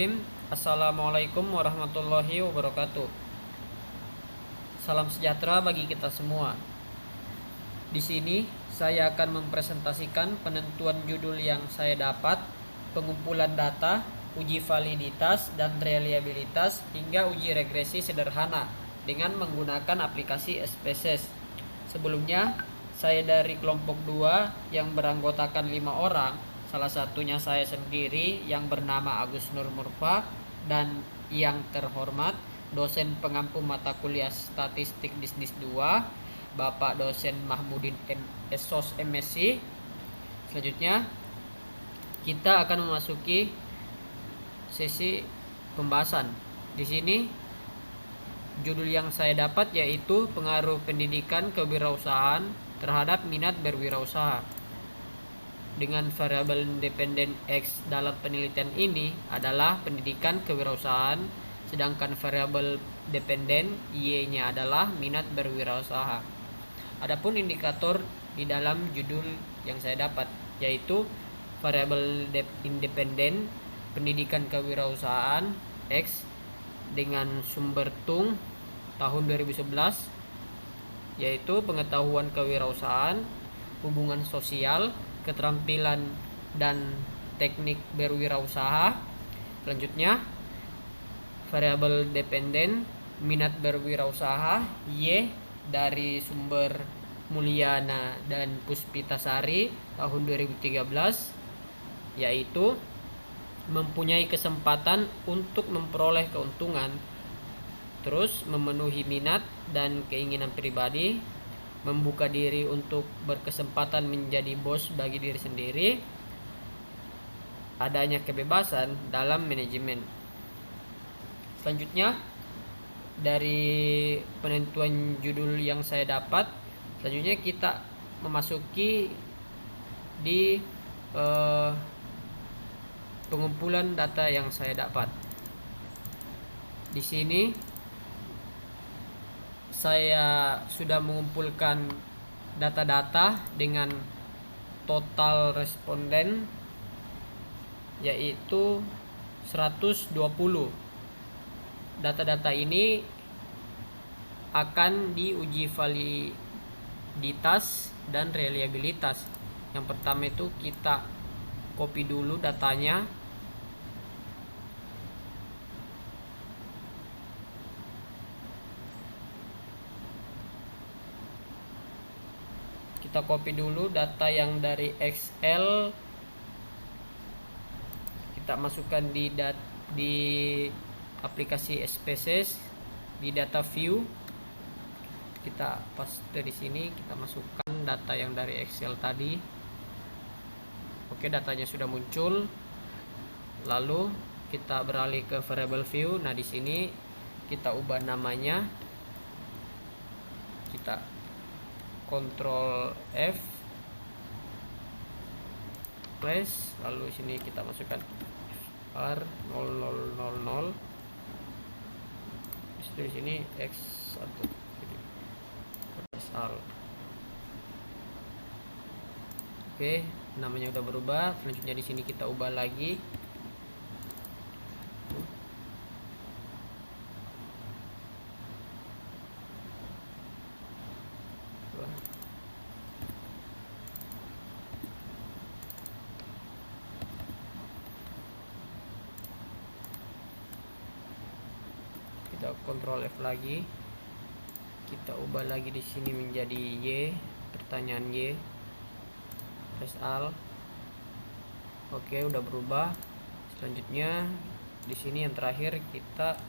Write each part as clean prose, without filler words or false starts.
Bismillahirrahmanirrahim. Assalamualaikum warahmatullahi wabarakatuh. Salam sejahtera bagi kita semua. Di sini saya akan mempresentasikan penentuan judul yang saya dapat, pengumpulan data, uji validitas dan reliabilitas hingga uji regresi sederhana dengan menggunakan aplikasi SPSS. Sebelumnya, saya dari kelompok 2 yang beranggotakan 5 orang. Salah satunya saya sendiri yang bernama Agus Nur Murfa dan yang terhormat dosen pengampu mata kuliah Statistik Bisnis 2, Bapak dosen Mahmudin SOS MSc. Selanjutnya kita akan memasuki sesi pembahasan. Di sini judul yang saya dapat yaitu pengaruh pendidikan kewirausahaan terhadap minat berwirausaha. Dengan variabel independen X dalam penelitian ini adalah pendidikan kewirausahaan, sedangkan variabel dependen Y-nya adalah minat berwirausaha. Adapun indikator di dalam judul yang saya dapat yaitu variabel independen pendidikan kewirausahaan X dengan sumber tung tahun 2011 yaitu pengetahuan kewirausahaan, hubungan sosial, keterampilan dan teknik berwirausaha. Selanjutnya variabel dependen minat berwirausaha Y dari sumber Mulyana dan Puspitasari tahun 2013 yaitu mempunyai kesempatan untuk memperoleh keuntungan, terus memenuhi minat dan keinginan pribadi, membuka diri untuk berkesempatan menjadi bos bagi diri sendiri, adanya kebebasan dalam manajemen. Selanjutnya dari penentuan judul yang saya dapat, selanjutnya kita memasuki di pengumpulan data yang saya dapat. Di sini saya sudah mengumpulkan data-data dengan total responden yaitu 120. Data-data ini akan diuji validitas dan reliabilitas. Yang pertama itu kita copy dulu datanya. Kita copy dulu data yang dari Excel, kita masukkan di aplikasi SPSS di data view. Kita paste di sini, kita masukkan data yang dari Excel tadi. Oke, datanya sudah muncul. Lalu kita beralih ke variable view. Nah, di sini kita ubah namanya. Kita Ctrl F plus, lalu sini kita masukkan R0000. Di sini X1 SL. Oke, namanya udah berubah. Selanjutnya di sini kita ubah lagi. Kita Ctrl F lagi, kita ubah lagi di sini menjadi Y, pertanyaan Y, press Alt. Oke, udah berubah. Selanjutnya di sini yang terakhir kita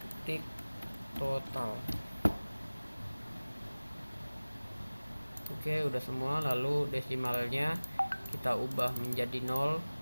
ketik total. Oke, udah semua. Lalu desimalnya kita ubah menjadi 0.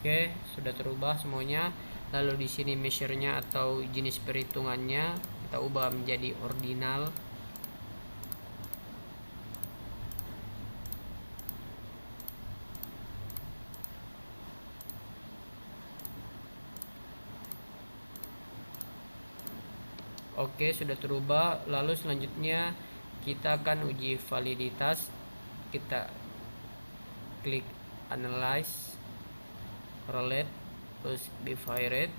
Oke, sudah terubah semuanya. Lalu di sini measure-nya atau jenis perhitungannya kita ubah menjadi ordinal. Oke, sudah terubah. Lalu selanjutnya kita akan uji validitas. Kita klik analyze, correlate, terus bivariate.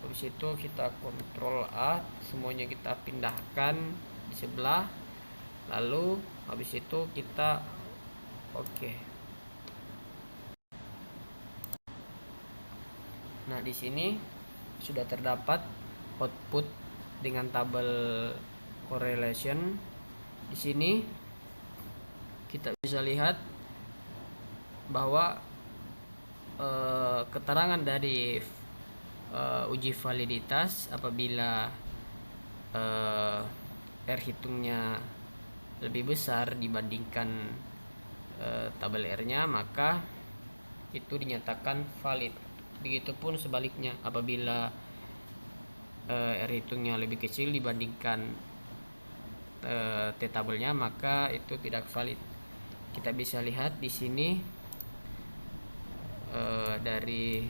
Habis itu kita Ctrl A, semuanya kita pindahkan di sebelah. Lalu habis itu kita oke. Nah, di sini sudah terdapat output dengan tabel correlation. Di sini kita bisa lihat bahwa keterangan dari uji validitas apabila R hitungnya lebih besar dibandingkan tabel R-nya, maka itu dinyatakan valid. Begitupun sebaliknya, apabila R hitungnya lebih kecil dibandingkan T tabelnya, maka itu tidak valid. Kita bisa lihat di sini dari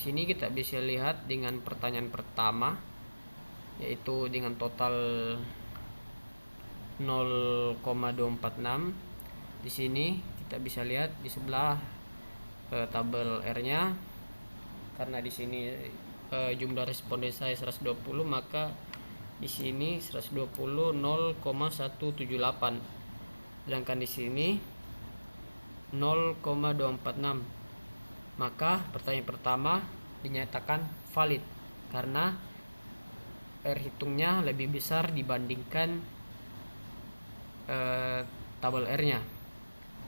sini kita bisa lihat dengan pertanyaan pertama, yaitu dengan total 0,246. Di sini kita bisa lihat di sebelah tabel R-nya, karena di sini jumlah responden saya 120, maka di sini 120 0,178. Sedangkan di sini 0,246. Maka pertanyaan pertama dinyatakan valid karena R hitungnya lebih besar dibandingkan tabel R-nya.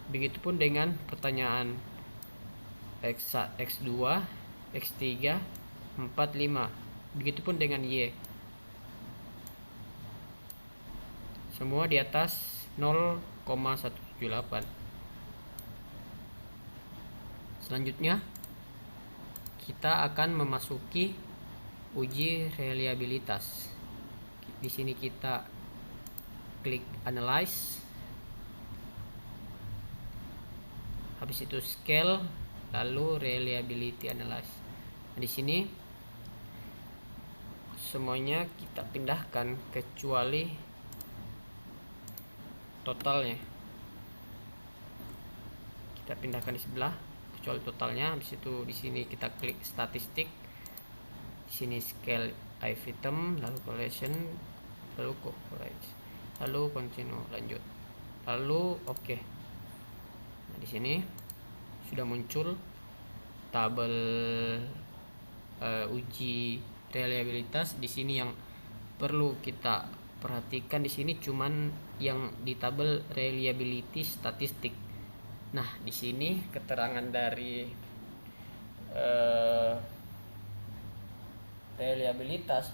Begitupun dengan pertanyaan X2, X3, 4, 5. Begitupun dengan Y. Semua di atas 0,178. Selanjutnya kita akan memasuki uji reliabilitas. Di sini kita klik analyze, habis itu scale, lalu reliability analyze. Nah, di sini semuanya kita pindahkan kecuali totalnya. Kita pindahkan di sebelah kecuali totalnya. Habis itu di sini kita klik statistik, di sini scale item, lalu correlation, lalu coverage, lalu continue, lanjut, lalu oke. Nah, di sini sudah muncul tabel uji reliabilitas. Di sini yang perlu kita perhatikan di sini cuman yang di tabel reliability statistik. Nah, di sini keterangan dari reliabilitas.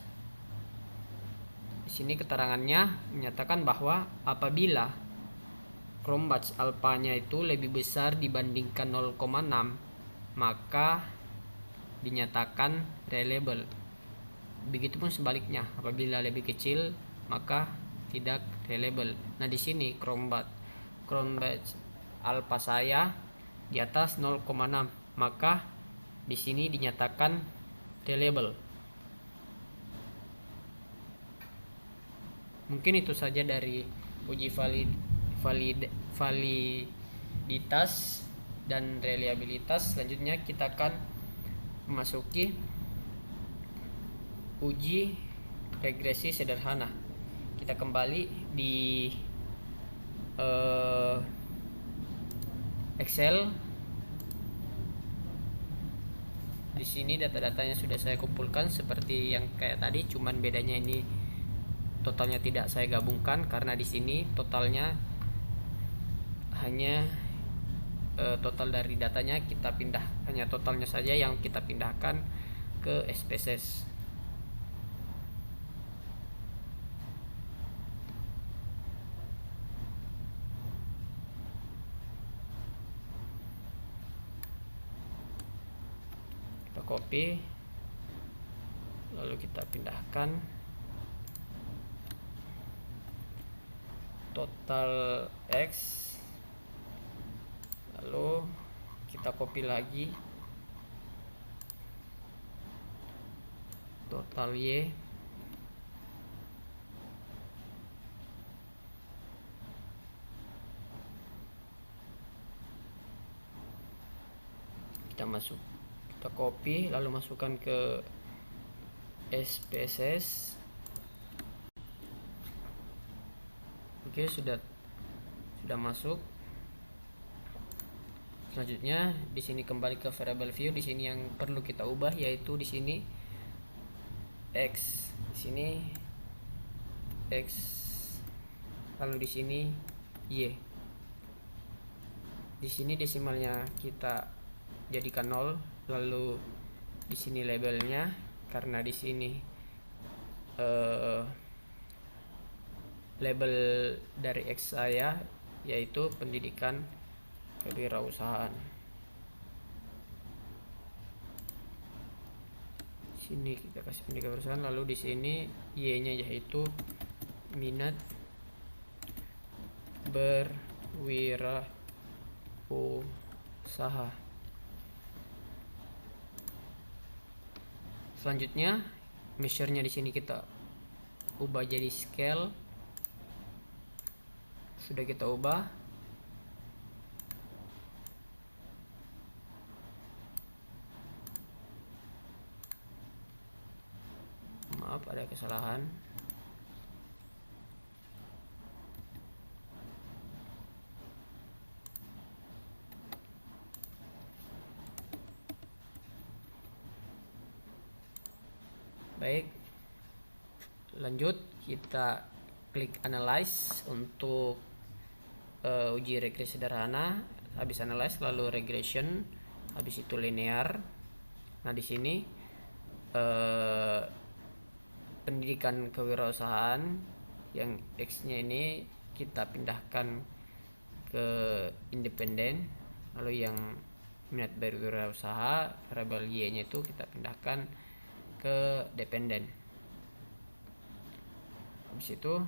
Di sini keterangannya menyatakan bahwa apabila Cronbach's alpha-nya itu lebih besar dibandingkan 0,6, maka dinyatakan reliable. Begitupun sebaliknya, apabila lebih kecil maka tidak reliable. Nah, di sini Cronbach's alpha saya di atas 0,6, maka di sini dinyatakan reliable. Mungkin itu saja dari uji validitas dan reliabilitas. Selanjutnya kita akan memasuki uji regresi sederhana. Kita kembali di Excel. Di sini data-datanya sudah saya kumpulkan seperti yang kayak tadi, cuman bedanya ini totalnya tidak saya gabungkan karena di sini totalnya hanya total dari datanya kita pindah, hanya totalnya saja yang kita pindahkan ke SPSS. Copy, lalu kita pindahkan total X, lalu kita copy lagi total Y, kita copy lalu masukkan ke SPSS. Oke, sudah masuk. Selanjutnya di sini kembali ke variable view. Di sini yang perlu kita ubah yaitu di sini X, di sini X, lalu di sini Y. Di sini desimalnya kita jadikan 0, lalu di sini labelnya, karena di sini label dari X saya yaitu pendidikan kewirausahaan. Sini kita kasih pendidikan kewirausahaan, lalu di sini Y-nya yaitu minat berwirausaha. Selanjutnya measure-nya di sini kita ubah jadi scale. Sudah kita ubah. Maaf, ada kesalahan. Baik, lanjut kita klik analyze untuk uji regresi sederhana. Habis analyze lalu regression, habis itu linear. Nah, di sini pendidikan kewirausahaan yang X-nya ini kita pindahkan ke independen, lalu yang minat berwirausaha variabel Y-nya itu kita pindahkan ke dependen. Habis itu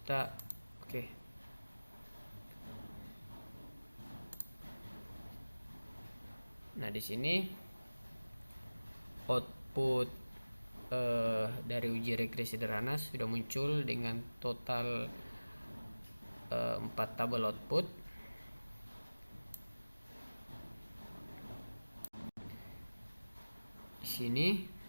kita Nah, di sini output dari uji regresi sederhana sudah muncul dengan total 4 tabel output. Di sini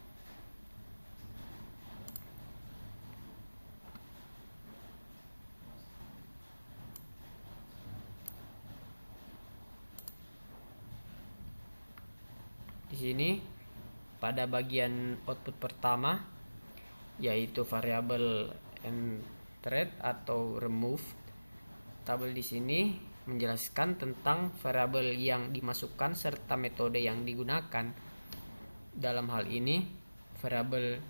pada bagian output pertama yaitu variabel entret atau remove, tabel di sini menjelaskan tentang variabel yang dimasukkan serta metode yang digunakan. Dalam hal ini variabel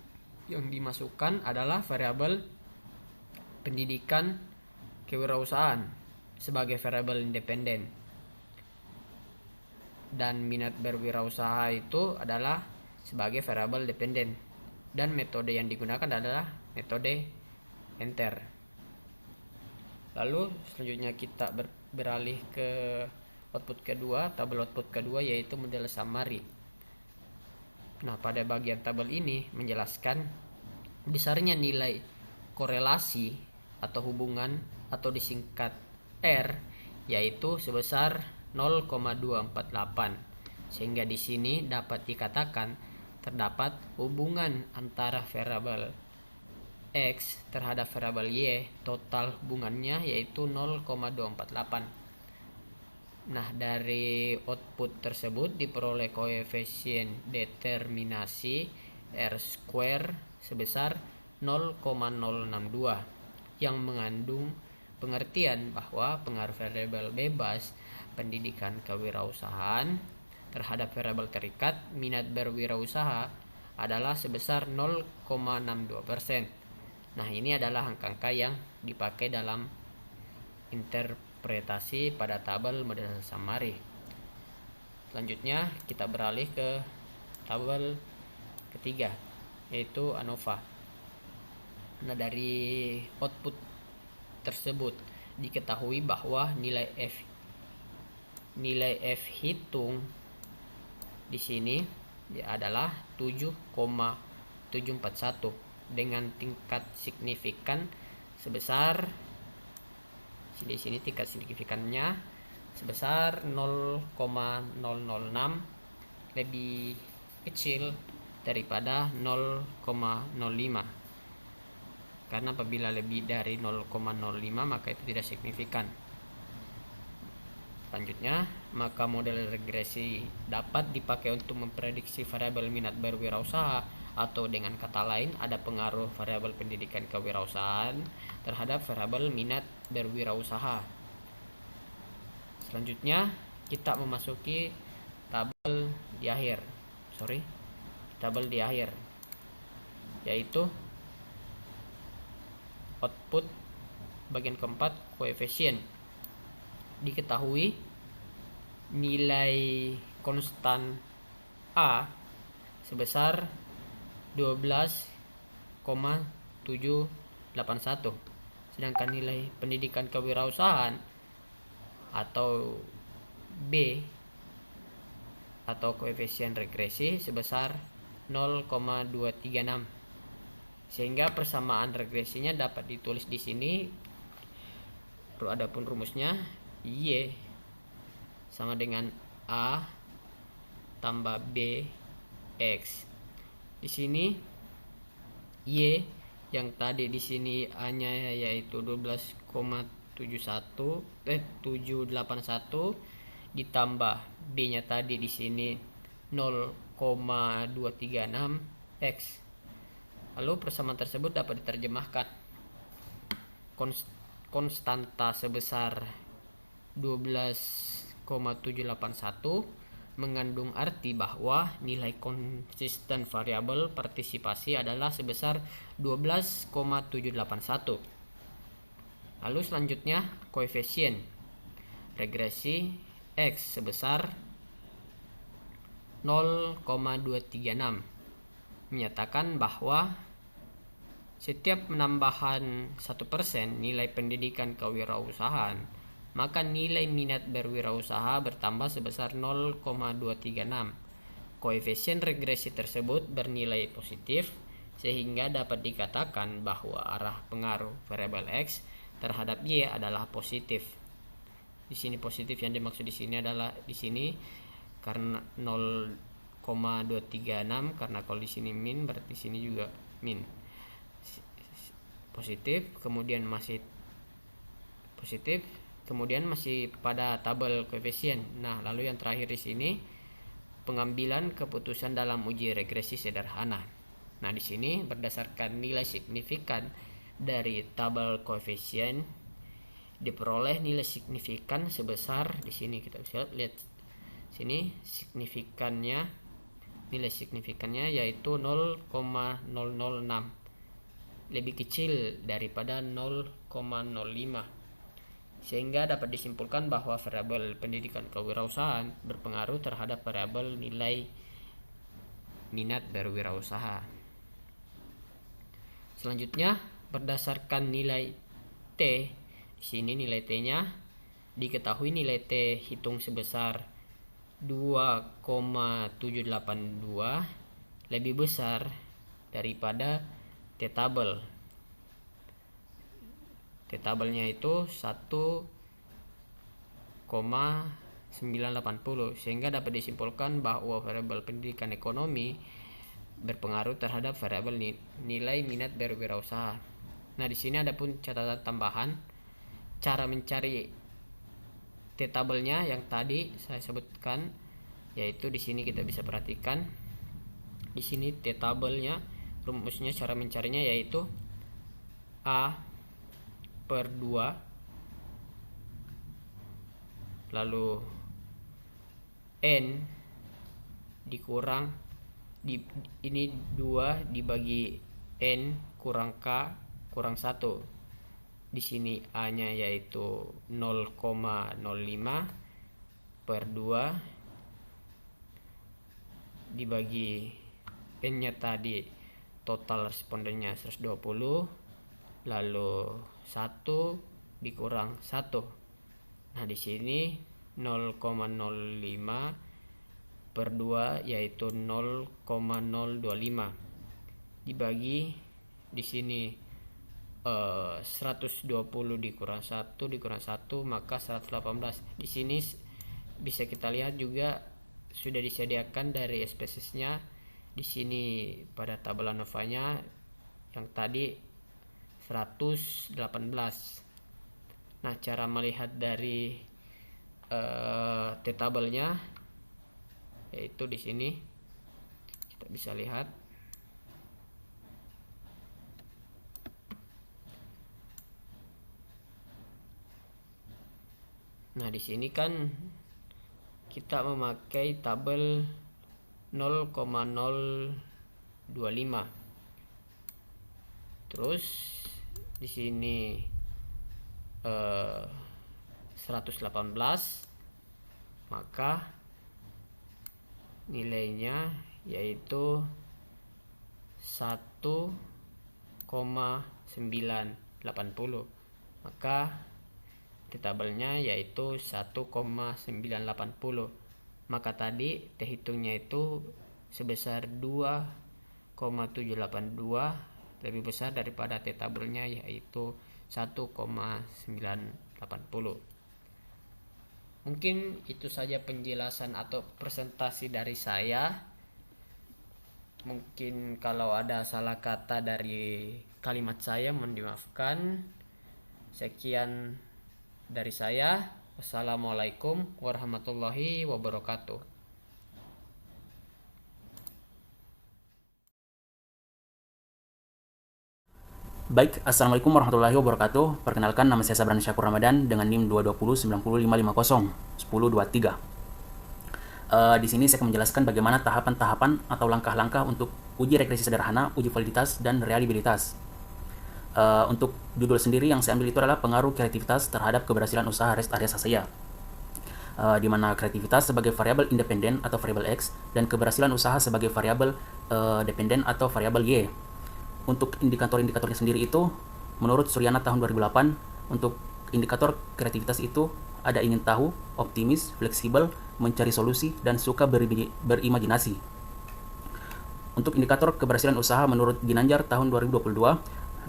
yang dimasukkan adalah variabel pendidikan kewirausahaan sebagai variabel independen, dan minat berwirausaha itu adalah sebagai variabel dependen, dan metode yang digunakan adalah metode enter. Lalu selanjutnya kita beralih ke output kedua, tabel output kedua yaitu model summary. Nah, pada bagian tabel ini menjelaskan besarnya nilai korelasi atau hubungan atau disingkat R yaitu sebesar 0,248, sehingga di sini dapat dikatakan terdapat hubungan antara variabel X terhadap variabel Y, total hubungannya yaitu 0,248. Nah, dari output tersebut diperoleh koefisien determinasi R square sebesar 0,062 yang mengandung pengertian bahwa pengaruh variabel bebas pendidikan kewirausahaan terhadap variabel terikat minat berwirausaha adalah sebesar 0,62%. Nah, ini adalah angka-angka yang dipakai dalam interpretasi pada tabel model summary. Selanjutnya kita beralih ke tabel ketiga yaitu ANOVA. Nah, dari output tersebut. Diketahui bahwa nilai F hitung di sini adalah 7,741 dengan tingkat signifikan sebesar, di sini tingkat signifikannya sebesar 0,006, lebih kecil daripada 0,05. Karena apabila lebih dari 0,05 maka itu tidak signifikan. Selanjutnya, maka model regresi dapat dipakai untuk memprediksi variabel minat berwirausaha, atau dengan kata lain ada pengaruh variabel pendidikan kewirausahaan terhadap variabel minat berwirausaha. Selanjutnya, kita memasuki tabel di akhir, yaitu output bagian keempat, koefisien. Diketahui nilai konstan A sebesar 12,781, sedangkan nilai pendidikan kewirausahaan atau B atau koefisien regresi sebesar 0,236. Sehingga persamaan regresinya dapat ditulis di sini. Adapun rumusnya Y sama dengan A tambah B X. Di sini Y yang tadi di sini A-nya yaitu 12,781 ditambah B-nya tadi di sini 0,236 X. Lalu persamaan tersebut dapat diterjemahkan. Konstanta sebesar 12,781 mengandung arti bahwa nilai konsisten variabel partisipasi adalah sebesar 12,781. Lalu selanjutnya koefisien regresi X sebesar 0,236 menyatakan bahwa setiap penambahan 1% nilai pendidikan kewirausahaan, maka nilai minat berwirausaha bertambah sebesar 0,236. Koefisien regresi tersebut bernilai positif, sehingga dapat dikatakan bahwa arah pengaruh variabel X terhadap Y adalah positif. Di sini positif yang dimaksud di sini adalah di sini karena 0,236, karena kalau di sini min berarti sini juga min. Positif, kemudian masih positif, kemudian masih pada tabel koefisien. Nah, lalu yang terakhir di sini pengambilan keputusan dalam uji regresi sederhana. Nah, di sini berdasarkan nilai signifikan dari tabel koefisien diperoleh nilai signifikan sebesar, di sini kita bisa lihat sini signifikannya, nilai signifikannya yaitu 0,006, lebih kecil daripada 0,05, sehingga dapat disimpulkan bahwa variabel pendidikan kewirausahaan berpengaruh terhadap variabel nilai minat berwirausaha. Selanjutnya, berdasarkan nilai T, di sini nilai T-nya diketahui nilai T hitung sebesar 2,782 lebih besar daripada T tabel. T tabelnya itu 1,980, sehingga dapat disimpulkan bahwa variabel pendidikan ekonomi berpengaruh terhadap variabel nilai minat berwirausaha. Nah, di sini ada pun catatan tambahan. Cara mencari T tabelnya yang tadi saya sebutkan, yaitu di sini kita bisa perhatikan di sini T tabelnya, rumusnya cara mencarinya yaitu A per 2 lalu N dikurang ini 2 dibagi N kurang K kurang 1. Di sini A-nya yaitu 0,05 per 2 dibagi N-nya tadi total respondennya 120, lalu 1 dikurang 1. Nah, di sini 0,05 per 2 yaitu 0,025 dibagi di sini 120 dikurang 1 maka 118. Di sini bisa kita lihat juga sudah disediakan dari spesiesnya di sini pada tabel ANOVA-nya yang tadi 118. Nah, cara melihat dari T-tabelnya yaitu di sini kita bisa lihat. Nah, di sini kan kita memakai tabel 0,025. Terus di sini 118, maka nilainya yaitu 1,980. Maka di tabelnya yaitu 1,980. Maka tadi T hitungnya itu sebesar 2,782, lebih besar daripada T tabelnya yaitu 1,980. Mungkin itu saja penjelasan atau presentasi dari saya. Mungkin kalau ada salah kata dari kalimat saya mohon dimaafkan. Sekian dari saya. Wassalamualaikum warahmatullahi wabarakatuh. Baik, Assalamualaikum warahmatullahi wabarakatuh. Perkenalkan, nama saya Sabran Syakur Ramadan dengan NIM 2209050 1023. Di sini saya akan menjelaskan bagaimana tahapan-tahapan atau langkah-langkah untuk uji regresi sederhana, uji validitas, dan reliabilitas. Untuk judul sendiri yang saya ambil itu adalah pengaruh kreativitas terhadap keberhasilan usaha REST area saya. Di mana kreativitas sebagai variabel independen atau variabel X dan keberhasilan usaha sebagai variabel dependen atau variabel Y. Untuk indikator-indikatornya sendiri itu, menurut Suryana tahun 2008, untuk indikator kreativitas itu ada ingin tahu, optimis, fleksibel, mencari solusi, dan suka berimajinasi. Untuk indikator keberhasilan usaha menurut Ginanjar tahun 2022,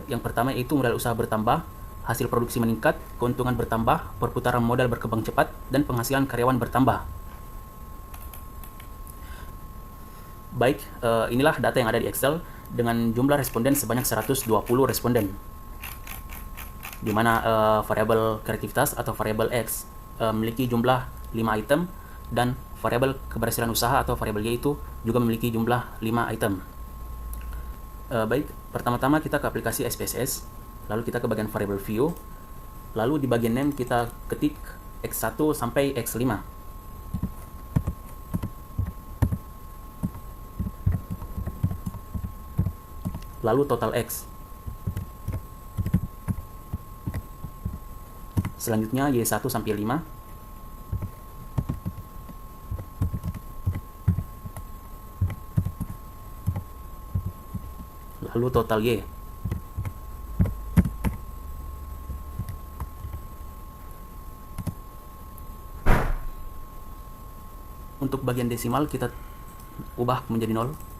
yang pertama yaitu modal usaha bertambah, hasil produksi meningkat, keuntungan bertambah, perputaran modal berkembang cepat, dan penghasilan karyawan bertambah. Baik, inilah data yang ada di Excel dengan jumlah responden sebanyak 120 responden, di mana variabel kreativitas atau variabel X memiliki jumlah 5 item dan variabel keberhasilan usaha atau variabel Y itu juga memiliki jumlah 5 item. Baik, pertama-tama kita ke aplikasi SPSS, lalu kita ke bagian variable view, lalu di bagian name kita ketik X1 sampai X5. Lalu total X. Selanjutnya Y1 sampai 5. Lalu total Y. Untuk bagian desimal kita ubah menjadi 0.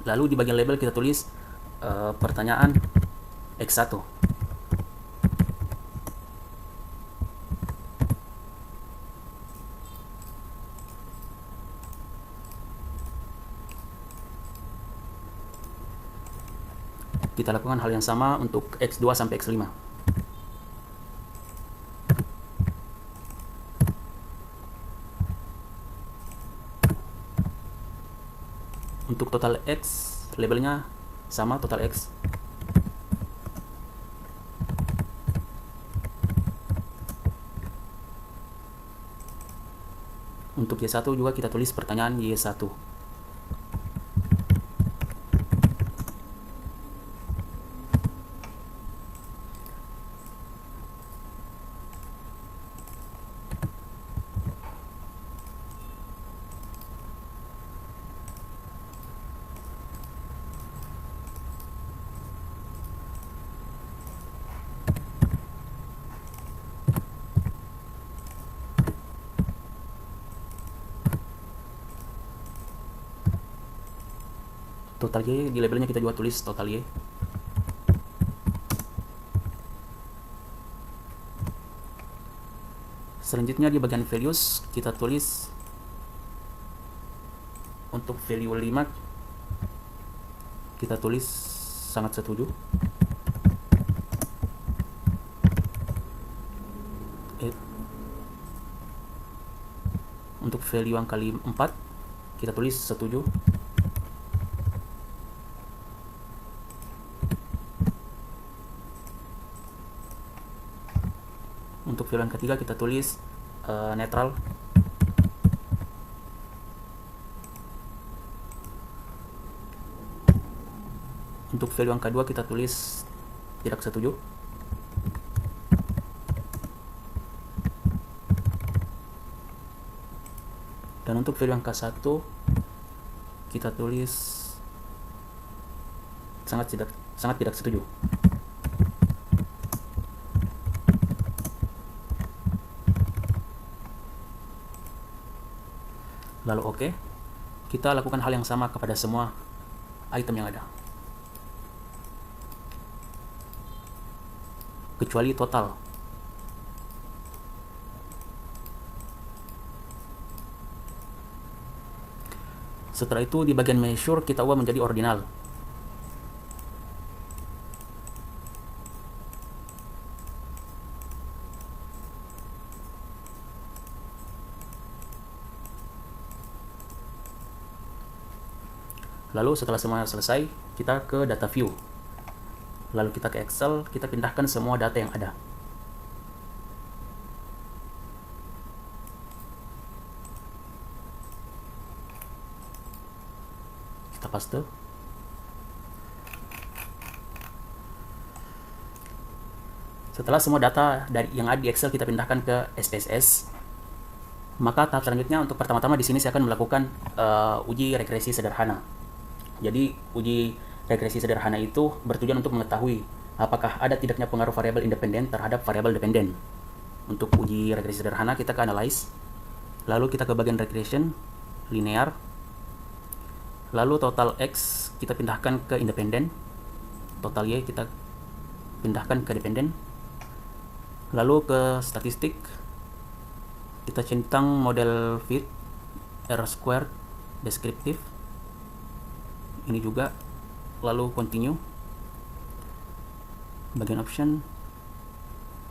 Lalu di bagian label kita tulis pertanyaan X1. Kita lakukan hal yang sama untuk X2 sampai X5. Untuk total X, labelnya sama, total X. Untuk Y1 juga kita tulis pertanyaan Y1. Total Y di labelnya kita juga tulis total Y. Selanjutnya di bagian values kita tulis untuk value 5 kita tulis sangat setuju. Untuk value angka 4 kita tulis setuju. Untuk value yang ketiga kita tulis netral. Untuk value yang kedua kita tulis tidak setuju. Dan untuk value yang ke-1 kita tulis sangat tidak setuju. Lalu oke, kita lakukan hal yang sama kepada semua item yang ada, kecuali total. Setelah itu di bagian measure kita ubah menjadi ordinal. Lalu setelah semua selesai, kita ke data view. Lalu kita ke Excel, kita pindahkan semua data yang ada. Kita paste. Setelah semua data yang ada di Excel kita pindahkan ke SPSS, maka tahap selanjutnya untuk pertama-tama di sini saya akan melakukan uji regresi sederhana. Jadi uji regresi sederhana itu bertujuan untuk mengetahui apakah ada tidaknya pengaruh variabel independen terhadap variabel dependen. Untuk uji regresi sederhana kita ke analyze, lalu kita ke bagian regression, linear, lalu total X kita pindahkan ke independen, total Y kita pindahkan ke dependen, lalu ke statistik kita centang model fit, R squared, deskriptif, ini juga, lalu continue, bagian option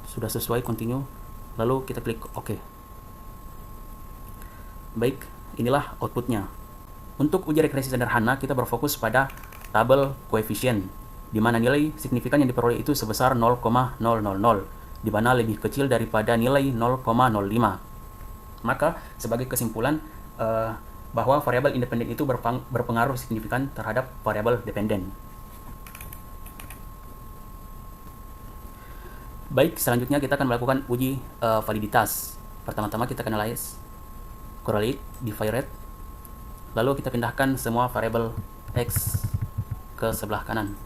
sudah sesuai, continue, lalu kita klik OK. Baik, inilah outputnya. Untuk uji regresi sederhana kita berfokus pada tabel koefisien, di mana nilai signifikan yang diperoleh itu sebesar 0,000, di mana lebih kecil daripada nilai 0,05. Maka sebagai kesimpulan bahwa variabel independen itu berpengaruh signifikan terhadap variabel dependen. Baik, selanjutnya kita akan melakukan uji validitas. Pertama-tama kita akan analyze, correlate, divide, lalu kita pindahkan semua variabel X ke sebelah kanan.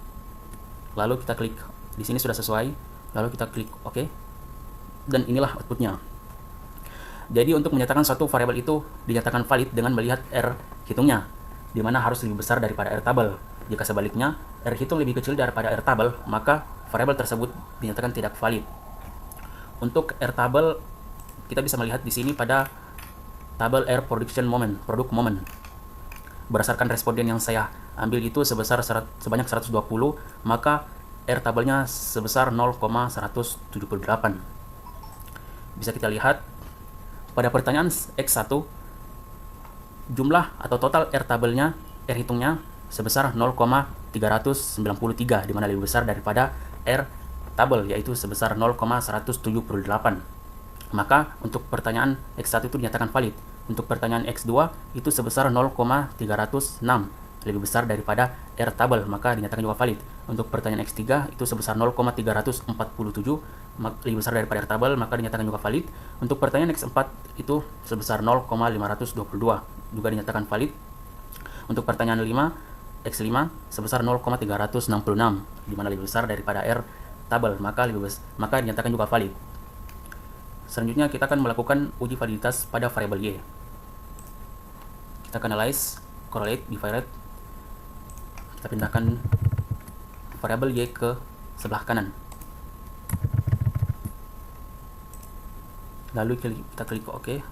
Lalu kita klik, di sini sudah sesuai, lalu kita klik OK. Dan inilah outputnya. Jadi untuk menyatakan satu variabel itu dinyatakan valid dengan melihat R hitungnya, di mana harus lebih besar daripada R tabel. Jika sebaliknya, R hitung lebih kecil daripada R tabel, maka variabel tersebut dinyatakan tidak valid. Untuk R tabel, kita bisa melihat di sini pada tabel R product moment. Berdasarkan responden yang saya ambil itu sebanyak 120, maka R tabelnya sebesar 0,178. Bisa kita lihat pada pertanyaan X1, jumlah atau total R tabelnya, R hitungnya sebesar 0,393, di mana lebih besar daripada R tabel, yaitu sebesar 0,178. Maka untuk pertanyaan X1 itu dinyatakan valid. Untuk pertanyaan X2 itu sebesar 0,306, lebih besar daripada R tabel, maka dinyatakan juga valid. Untuk pertanyaan X3 itu sebesar 0,347, lebih besar daripada R tabel, maka dinyatakan juga valid. Untuk pertanyaan X4 itu sebesar 0,522, juga dinyatakan valid. Untuk pertanyaan X5 sebesar 0,366, di mana lebih besar daripada R tabel, maka dinyatakan juga valid. Selanjutnya kita akan melakukan uji validitas pada variabel Y. Kita akan analyze, correlate, divide, Kita pindahkan variabel y ke sebelah kanan. Lalu kita klik OK.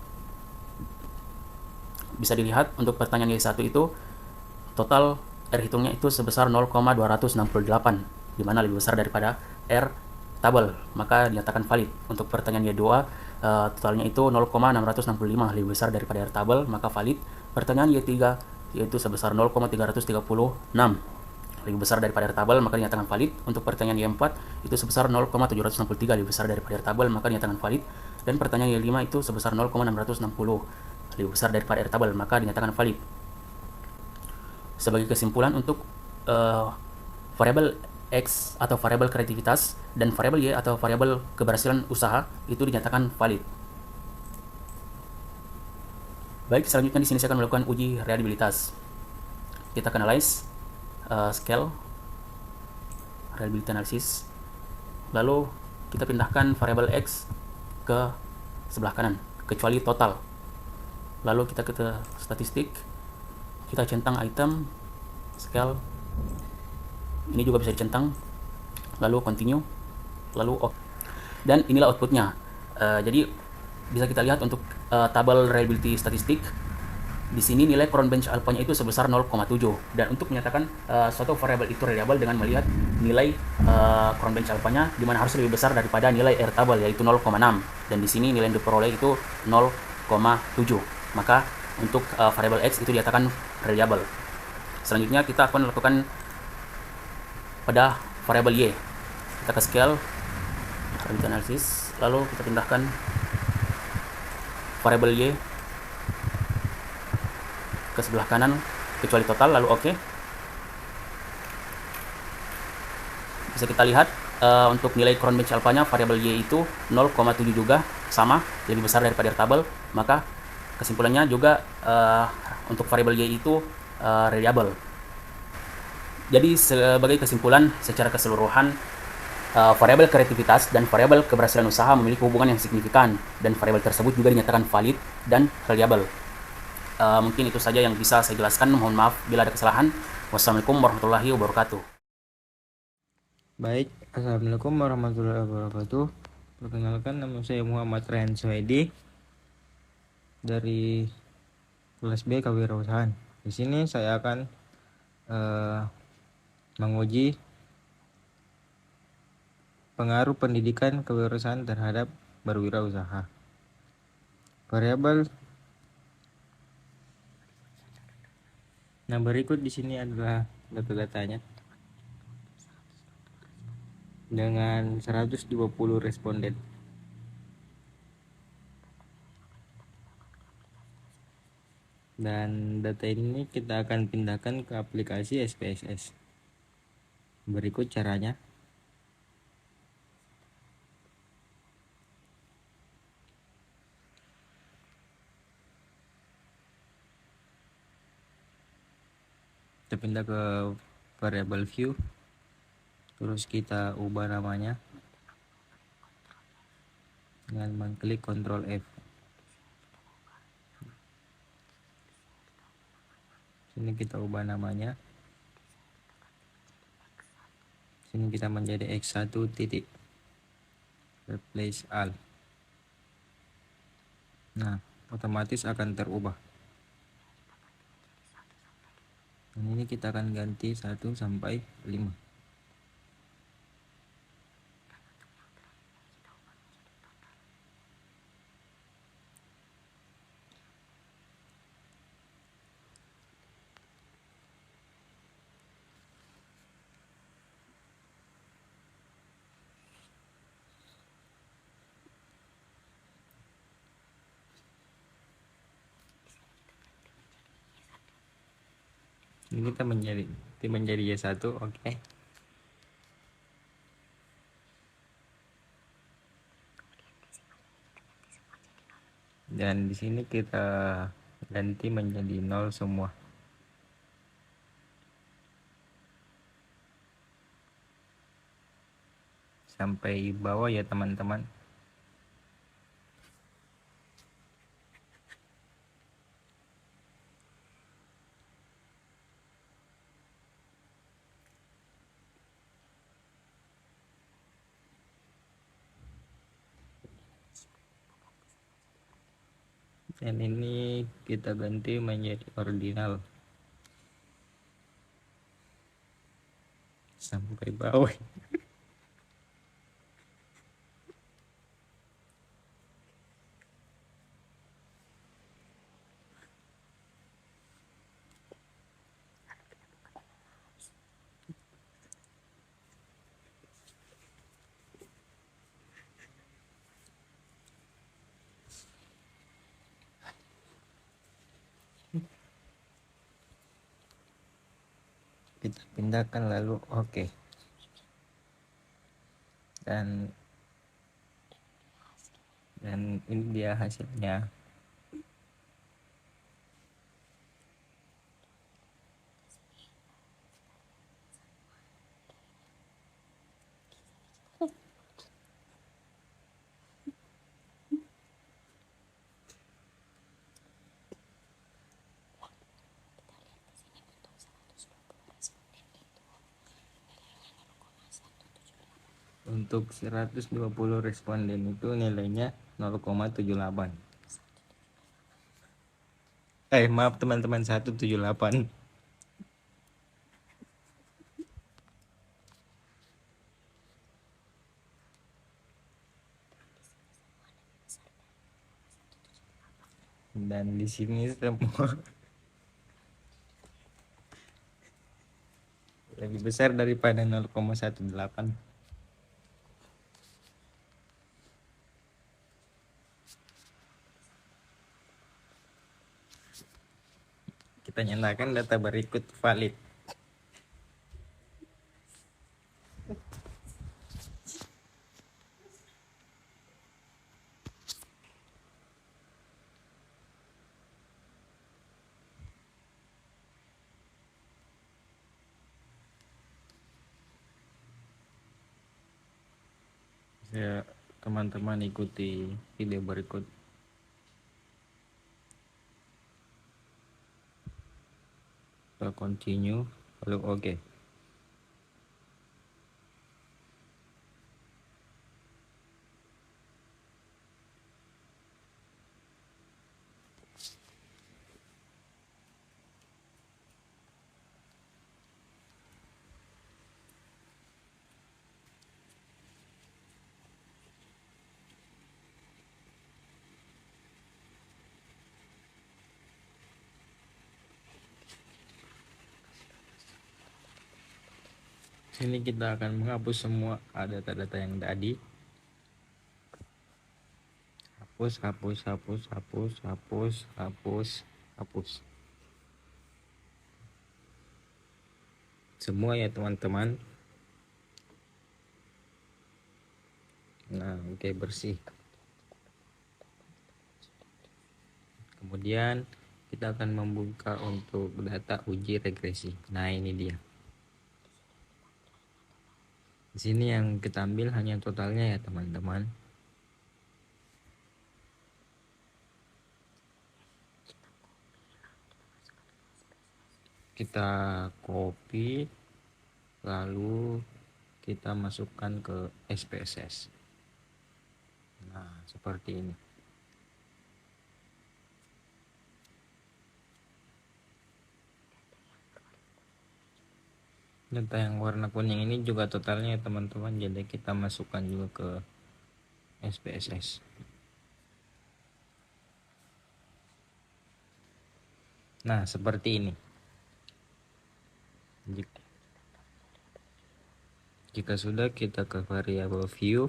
Bisa dilihat untuk pertanyaan Y1 itu total R hitungnya itu sebesar 0,268, di mana lebih besar daripada R tabel, maka dinyatakan valid. Untuk pertanyaan Y2 totalnya itu 0,665, lebih besar daripada R tabel, maka valid. Pertanyaan Y3 yaitu sebesar 0,336, lebih besar daripada R tabel, maka dinyatakan valid. Untuk pertanyaan Y4 itu sebesar 0,763, lebih besar daripada R tabel, maka dinyatakan valid. Dan pertanyaan Y5 itu sebesar 0,660, lebih besar daripada R tabel, maka dinyatakan valid. Sebagai kesimpulan, untuk variabel X atau variabel kreativitas dan variabel Y atau variabel keberhasilan usaha itu dinyatakan valid. Baik, selanjutnya di sini saya akan melakukan uji reliabilitas. Kita akan analyze scale reliability analysis. Lalu kita pindahkan variabel X ke sebelah kanan kecuali total. Lalu kita ke statistik, kita centang item scale, ini juga bisa dicentang, lalu continue, lalu OK. Dan inilah outputnya. Jadi bisa kita lihat untuk tabel reliability statistik. Di sini nilai cron bench alpha-nya itu sebesar 0,7, dan untuk menyatakan suatu variabel itu reliable dengan melihat nilai cron bench alpha-nya, di mana harus lebih besar daripada nilai R tabel yaitu 0,6, dan di sini nilai yang diperoleh itu 0,7. Maka untuk variabel X itu dinyatakan reliable. Selanjutnya kita akan melakukan pada variabel Y. Kita ke scale reliability analysis, lalu kita pindahkan variabel Y ke sebelah kanan kecuali total, lalu OK. Bisa kita lihat untuk nilai cron bench alpha-nya variabel Y itu 0,7 juga, sama, lebih besar daripada R tabel, maka kesimpulannya juga untuk variabel Y itu reliable. Jadi sebagai kesimpulan secara keseluruhan, variabel kreativitas dan variabel keberhasilan usaha memiliki hubungan yang signifikan, dan variabel tersebut juga dinyatakan valid dan reliable. Mungkin itu saja yang bisa saya jelaskan. Mohon maaf bila ada kesalahan. Wassalamualaikum warahmatullahi wabarakatuh. Baik, assalamualaikum warahmatullahi wabarakatuh. Perkenalkan, nama saya Muhammad Rehan Suhaidi dari kelas B Kewirausahaan. Di sini saya akan menguji pengaruh pendidikan kewirausahaan terhadap berwirausaha. Variabel. Nah, berikut di sini adalah data-datanya. Dengan 120 responden. Dan data ini kita akan pindahkan ke aplikasi SPSS. Berikut caranya. Kita pindah ke variable view, terus kita ubah namanya dengan mengklik Ctrl F. Sini kita ubah namanya, sini kita menjadi X1 titik, replace all. Nah, otomatis akan terubah. Dan ini kita akan ganti 1 sampai 5. Ini kita menjadi Y1, oke. Dan di sini kita ganti menjadi 0 semua. Sampai bawah ya teman-teman. dan ini kita ganti menjadi ordinal sampai bawah. Kita pindahkan lalu oke. Dan ini dia hasilnya. Untuk 120 responden itu nilainya 0,78. Maaf teman-teman, 178. Dan di sini semua lebih besar daripada 0,18. Kita nyatakan data berikut valid. Ya, teman-teman ikuti video berikut. Kita continue lalu oke. Sini kita akan menghapus semua data-data yang tadi. Hapus semua ya teman-teman. Nah, oke, bersih. Kemudian kita akan membuka untuk data uji regresi. Nah, ini dia. Di sini yang kita ambil hanya totalnya ya teman-teman. Kita copy lalu kita masukkan ke SPSS. Nah, seperti ini. Data yang warna kuning ini juga totalnya ya teman-teman, jadi kita masukkan juga ke SPSS. Nah, seperti ini. Jika sudah, kita ke variabel view.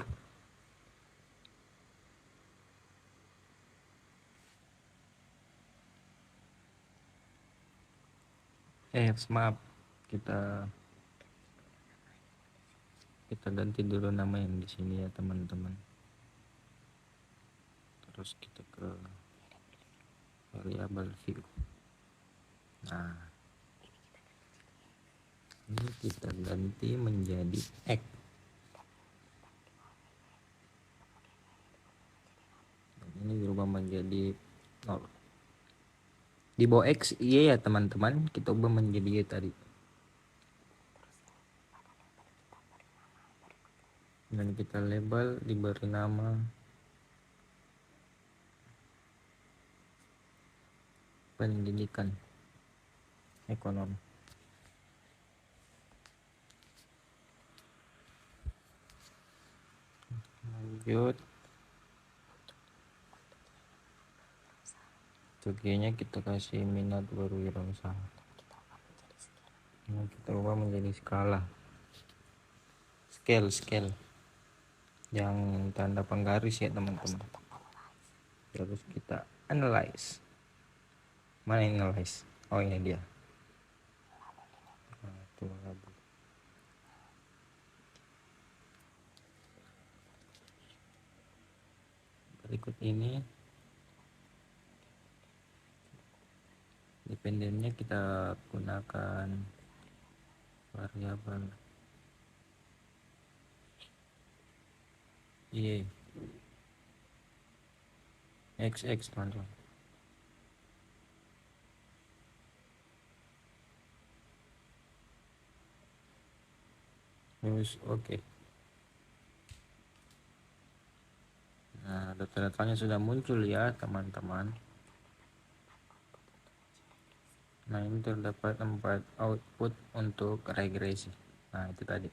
Maaf, kita ganti dulu nama yang di sini ya teman-teman. Terus kita ke variabel view. Nah, ini kita ganti menjadi X. Ini berubah menjadi 0. Di bawah X Y ya teman-teman, kita ubah menjadi Y tadi. Dan kita label, diberi nama pendidikan ekonomi. Lanjut, untuk G-nya kita kasih minat berwirausaha. Nah, kita ubah menjadi skala, scale yang tanda penggaris ya teman-teman. Terus kita analyze. Mana analyze? Oh, ini dia. Nah, itu labu. Berikut ini dependennya kita gunakan variabel y xx teman-teman. Terus oke. Nah, data-datanya sudah muncul ya teman-teman. Nah, ini terdapat 4 output untuk regresi. Nah, itu tadi.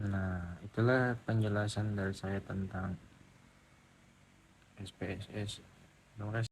Nah, itulah penjelasan dari saya tentang SPSS. Terima kasih.